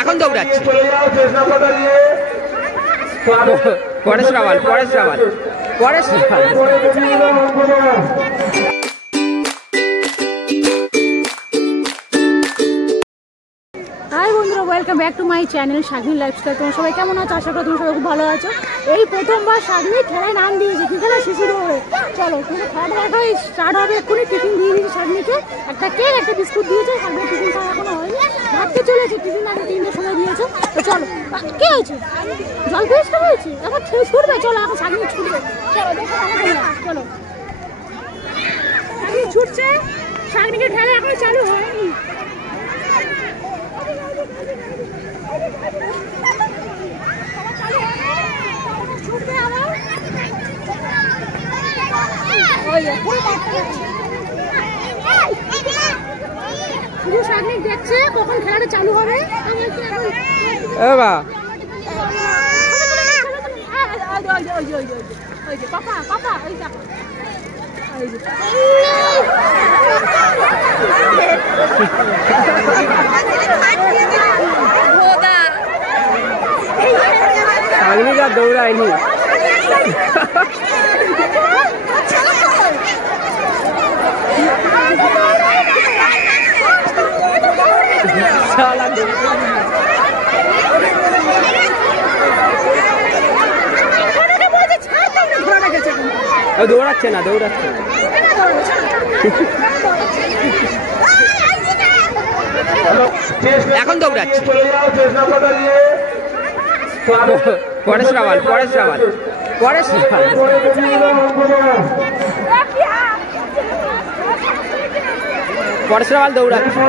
এখন দৌড়াচ্ছে পরেশ রাওয়াল হাই বন্ধুরা, welcome back to my channel শাগনির লাইফস্টাইল। তোমার সবাই কেমন আছো? আশা করি তোমরা সবাই খুব ভালো আছো। এই প্রথমবার শাগনি খেলায় নাম দিয়েছে, কি খেলা? শিশির দৌড়ে। চলো তোমরা খেলাটা দেখো, স্টার্ট হবে এক্ষুনি। টিফিন দিয়ে দিয়েছি শাগনিকে, একটা কেক একটা বিস্কুট দিয়েছে। শাগনি টিফিন খাওয়া এখনো হয়নি, ভাতকে চলেছে। টিফিন আগে 3টের সময় দিয়েছে। তো চলো, কে হয়েছে? জল পেয়েছে হয়েছে, এখন ছুটবে। চলো এখন শাগনি ছুটবে। চলো দেখো, চলো শাগনি ছুটছে। শাগনিকে খেলা এখন চালু হয়নি। শুধু শাগনিক দেখছে কখন খেলাটা চালু হবে। পাপা পাপা ওই দেখো, শাগনি যা দৌড়ায়নি। দৌড়াচ্ছে না এখন দৌড়াচ্ছে পরেশ রাওয়াল দৌড়াচ্ছে।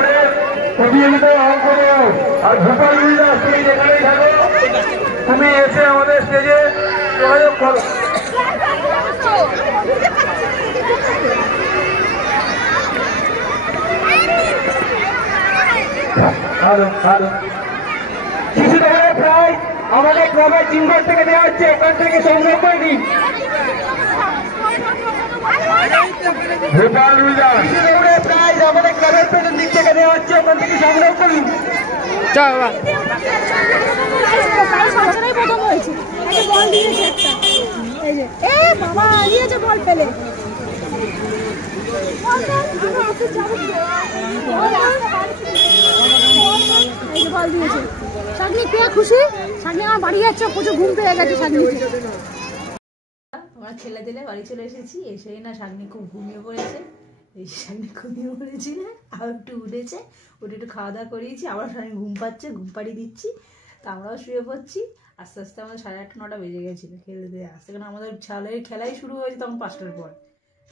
তুমি এসে আমাদের স্টেজে যোগাযোগ করো। শিশু দৌড়ের প্রায় আমাদের ক্লাবের চিনঘর থেকে দেওয়া হচ্ছে, ওখান থেকে সংগ্রহ করে নিন। শিশু দৌড়ের প্রায় আমাদের ক্লাবের পেছন দিক থেকে দেওয়া হচ্ছে, ওখান থেকে সংগ্রহ করুন। প্রথম হয়েছে, বল দিয়েছে একটা। এই যে বাবা দিয়েছে বল পেলে। বল দিয়েছে। শাগনি পেয়ে খুশি। শাগনি আমার বাড়ি যাচ্ছে, প্রচুর ঘুম পেয়ে গেছে শাগনি। আমরা খেলে দিলে বাড়ি চলে এসেছি। এসেই না শাগনি খুব ঘুমিয়ে পড়েছে। শাগনি ঘুমিয়ে পড়েছিল, আর একটু উঠেছে। উঠে একটু খাওয়া দাওয়া করিয়েছি, আবার শাগনি ঘুম পাচ্ছে, ঘুম পাড়িয়ে দিচ্ছি। তো আমরাও শুয়ে পড়ছি। আস্তে আস্তে আমাদের 8:30 9টা বেজে গেছিলো খেলে দিয়ে আসতে, কারণ আমাদের খেলাই শুরু হয়েছে তখন 5টার পর।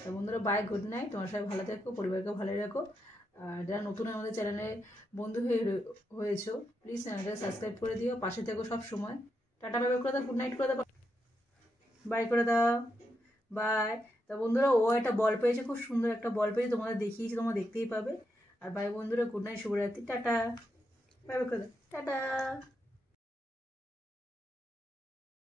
তো বন্ধুরা, বাই, গুড নাইট। তোমার সবাই ভালো থাকো, পরিবারকে ভালো রাখো। আর যারা নতুন আমাদের চ্যানেলে বন্ধু হয়েছো, প্লিজ চ্যানেলটা সাবস্ক্রাইব করে দিও, পাশে থেকো সব সময়। টাটা বাই করে দাও, গুড নাইট করে দাও, বাই করে দাও, বাই। তা বন্ধুরা, ও একটা বল পেয়েছে, খুব সুন্দর একটা বল পেয়েছে, তোমাদের দেখিয়েছি, তোমরা দেখতেই পাবে। আর বাই বন্ধুরা, গুড নাইট, শুভরাত্রি, টাটা, বাই করে দাও, টাটা।